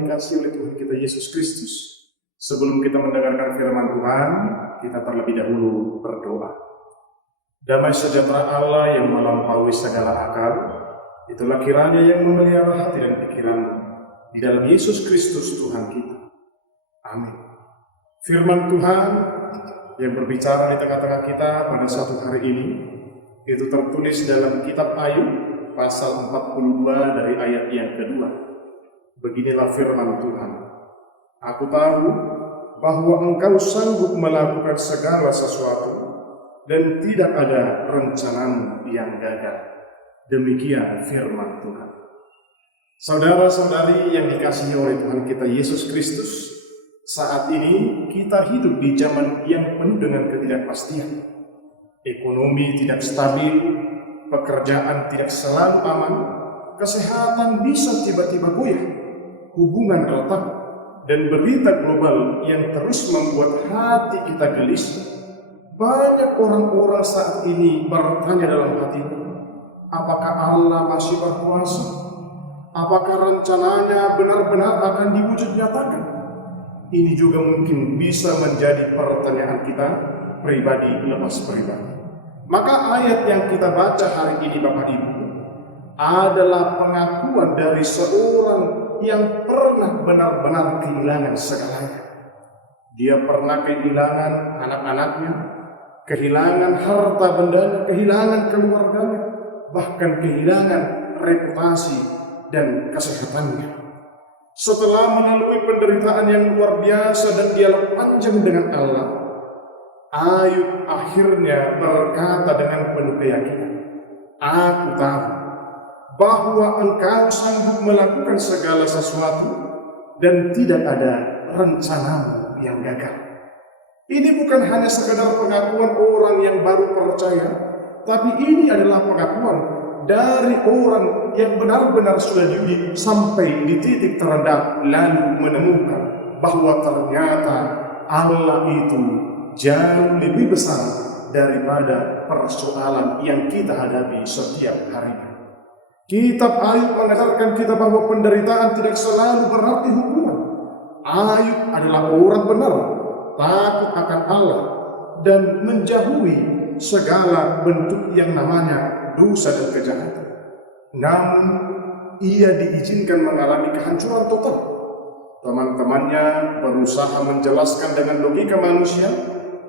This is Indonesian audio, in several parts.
yang dikasihi oleh Tuhan kita Yesus Kristus, sebelum kita mendengarkan firman Tuhan, kita terlebih dahulu berdoa. Damai sejahtera Allah yang melampaui segala akal, itulah kiranya yang memelihara hati dan pikiranmu di dalam Yesus Kristus Tuhan kita. Amin. Firman Tuhan yang berbicara di tengah-tengah kita pada satu hari ini, itu tertulis dalam kitab Ayub pasal 42 dari ayat yang kedua. Beginilah firman Tuhan. Aku tahu bahwa engkau sanggup melakukan segala sesuatu dan tidak ada rencanamu yang gagal. Demikian firman Tuhan. Saudara-saudari yang dikasihi oleh Tuhan kita Yesus Kristus, saat ini kita hidup di zaman yang penuh dengan ketidakpastian. Ekonomi tidak stabil, pekerjaan tidak selalu aman, kesehatan bisa tiba-tiba goyah, hubungan retak, dan berita global yang terus membuat hati kita gelisah. Banyak orang-orang saat ini bertanya dalam hatinya, apakah Allah masih berkuasa? Apakah rencananya benar-benar akan diwujud nyatakan? Ini juga mungkin bisa menjadi pertanyaan kita pribadi lepas pribadi. Maka ayat yang kita baca hari ini Bapak Ibu adalah pengakuan dari seorang yang pernah benar-benar kehilangan segalanya. Dia pernah kehilangan anak-anaknya, kehilangan harta bendanya, kehilangan keluarganya, bahkan kehilangan reputasi dan kesehatannya. Setelah melalui penderitaan yang luar biasa dan dialog panjang dengan Allah, Ayub akhirnya berkata dengan penuh keyakinan, aku tahu bahwa engkau sanggup melakukan segala sesuatu dan tidak ada rencanamu yang gagal. Ini bukan hanya sekedar pengakuan orang yang baru percaya, tapi ini adalah pengakuan dari orang yang benar-benar sudah diuji sampai di titik terendah, lalu menemukan bahwa ternyata Allah itu jauh lebih besar daripada persoalan yang kita hadapi setiap harinya. Kitab Ayub mengajarkan kita bahwa penderitaan tidak selalu berarti hukuman. Ayub adalah orang benar, takut akan Allah, dan menjauhi segala bentuk yang namanya dosa dan kejahatan. Namun, ia diizinkan mengalami kehancuran total. Teman-temannya berusaha menjelaskan dengan logika manusia,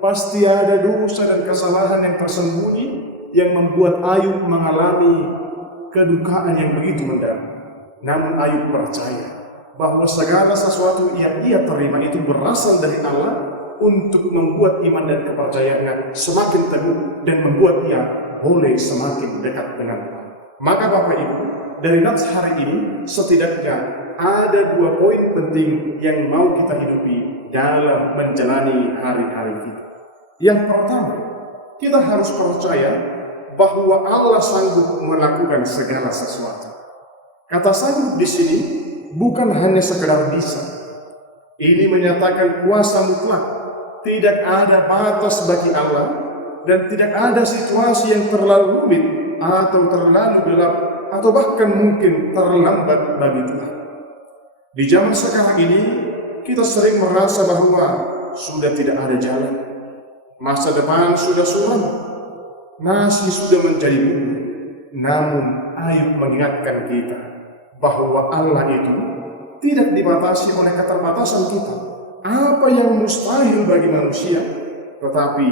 pasti ada dosa dan kesalahan yang tersembunyi yang membuat Ayub mengalami kedukaan yang begitu mendalam. Namun Ayub percaya bahwa segala sesuatu yang ia terima itu berasal dari Allah untuk membuat iman dan kepercayaannya semakin teguh dan membuat ia boleh semakin dekat dengan Tuhan. Maka Bapak Ibu, dari nats hari ini setidaknya ada 2 poin penting yang mau kita hidupi dalam menjalani hari-hari kita. Yang pertama, kita harus percaya bahwa Allah sanggup melakukan segala sesuatu. Kata sanggup di sini bukan hanya sekedar bisa. Ini menyatakan kuasa mutlak. Tidak ada batas bagi Allah dan tidak ada situasi yang terlalu rumit atau terlalu gelap atau bahkan mungkin terlambat bagi Tuhan. Di zaman sekarang ini kita sering merasa bahwa sudah tidak ada jalan. Masa depan sudah suram, nasi sudah menjadi bubur. Namun Ayub mengingatkan kita bahwa Allah itu tidak dibatasi oleh keterbatasan kita. Apa yang mustahil bagi manusia, tetapi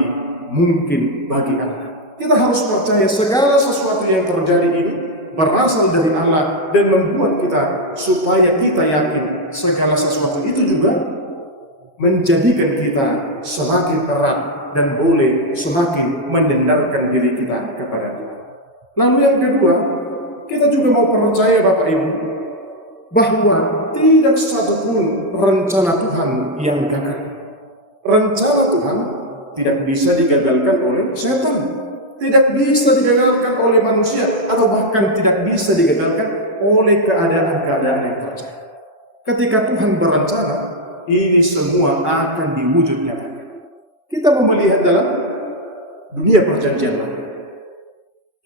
mungkin bagi Allah. Kita harus percaya segala sesuatu yang terjadi ini berasal dari Allah dan membuat kita supaya kita yakin segala sesuatu itu juga menjadikan kita semakin erat dan boleh semakin mendendarkan diri kita kepada Tuhan. Lalu yang kedua, kita juga mau percaya Bapak Ibu bahwa tidak satupun rencana Tuhan yang gagal. Rencana Tuhan tidak bisa digagalkan oleh setan, tidak bisa digagalkan oleh manusia, atau bahkan tidak bisa digagalkan oleh keadaan-keadaan yang terjadi. Ketika Tuhan berencana, ini semua akan diwujud nyatakan. Kita mau melihat dalam dunia perjanjian lama.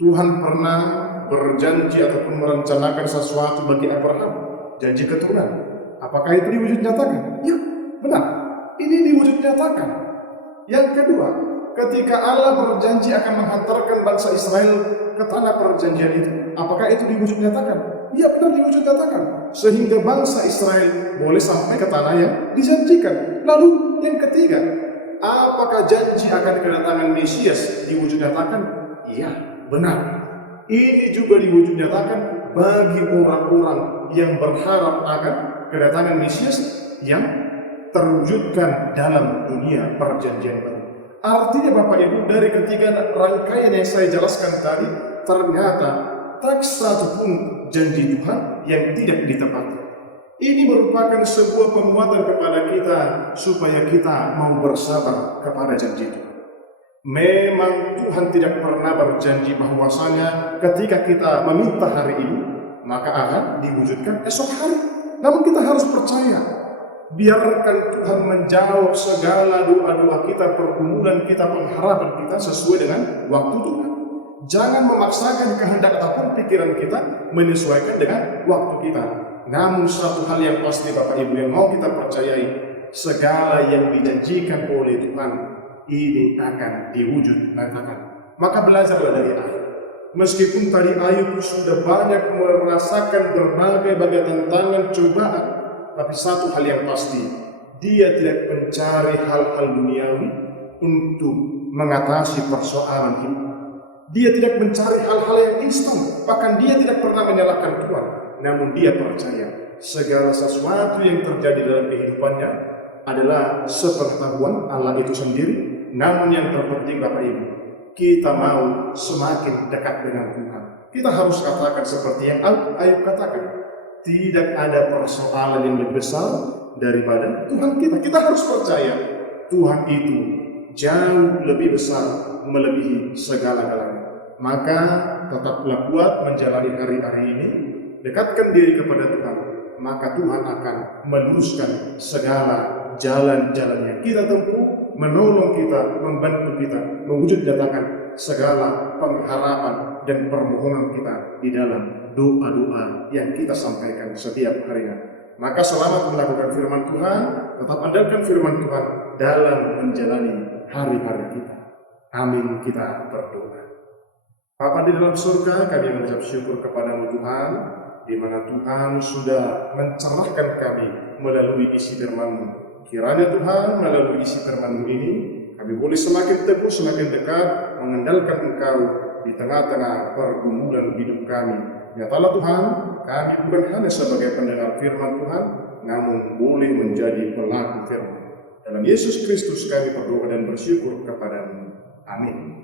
Tuhan pernah berjanji ataupun merencanakan sesuatu bagi Abraham, janji keturunan. Apakah itu diwujud nyatakan? Ya, benar. Ini diwujud nyatakan. Yang kedua, ketika Allah berjanji akan menghantarkan bangsa Israel ke tanah perjanjian itu, apakah itu diwujud nyatakan? Ya, benar, diwujud nyatakan. Sehingga bangsa Israel boleh sampai ke tanah yang dijanjikan. Lalu yang ketiga, apakah janji akan kedatangan Mesias diwujud nyatakan? Iya, benar. Ini juga diwujud nyatakan bagi orang-orang yang berharap akan kedatangan Mesias yang terwujudkan dalam dunia perjanjian baru. Artinya Bapak Ibu, dari ketiga rangkaian yang saya jelaskan tadi, ternyata tak satu pun janji Tuhan yang tidak ditepati. Ini merupakan sebuah penguatan kepada kita supaya kita mau bersabar kepada janji Tuhan. Memang Tuhan tidak pernah berjanji bahwasanya ketika kita meminta hari ini, maka akan diwujudkan esok hari. Namun kita harus percaya, biarkan Tuhan menjawab segala doa-doa kita, pergumulan kita, pengharapan kita sesuai dengan waktu Tuhan. Jangan memaksakan kehendak ataupun pikiran kita menyesuaikan dengan waktu kita. Namun satu hal yang pasti Bapak Ibu yang mau kita percayai, segala yang dijanjikan oleh Tuhan ini akan diwujud nyatakan. Maka belajarlah dari Ayub. Meskipun tadi Ayub sudah banyak merasakan berbagai tantangan, cobaan, tapi satu hal yang pasti, dia tidak mencari hal-hal duniawi untuk mengatasi persoalan hidup. Dia tidak mencari hal-hal yang instan, bahkan dia tidak pernah menyalahkan Tuhan. Namun dia percaya segala sesuatu yang terjadi dalam kehidupannya adalah sepengetahuan Allah itu sendiri. Namun yang terpenting Bapak Ibu, kita mau semakin dekat dengan Tuhan. Kita harus katakan seperti yang Ayub katakan, tidak ada persoalan yang lebih besar daripada Tuhan kita. Kita harus percaya Tuhan itu jauh lebih besar, melebihi segala-galanya. Maka tetaplah kuat menjalani hari-hari ini, dekatkan diri kepada Tuhan, maka Tuhan akan meluruskan segala jalan-jalan yang kita tempuh, menolong kita, membantu kita, mewujud nyatakan segala pengharapan dan permohonan kita di dalam doa-doa yang kita sampaikan setiap harinya. Maka selamat melakukan firman Tuhan, tetap andalkan firman Tuhan dalam menjalani hari-hari kita. Amin, kita berdoa. Bapa di dalam surga, kami mengucap syukur kepadamu Tuhan, di mana Tuhan sudah mencerahkan kami melalui isi firman-Mu. Kiranya Tuhan melalui isi firman-Mu ini, kami boleh semakin teguh, semakin dekat, mengandalkan Engkau di tengah-tengah pergumulan hidup kami. Nyatalah Tuhan, kami bukan hanya sebagai pendengar firman Tuhan, namun boleh menjadi pelaku firman. Dalam Yesus Kristus kami berdoa dan bersyukur kepadamu. Amin.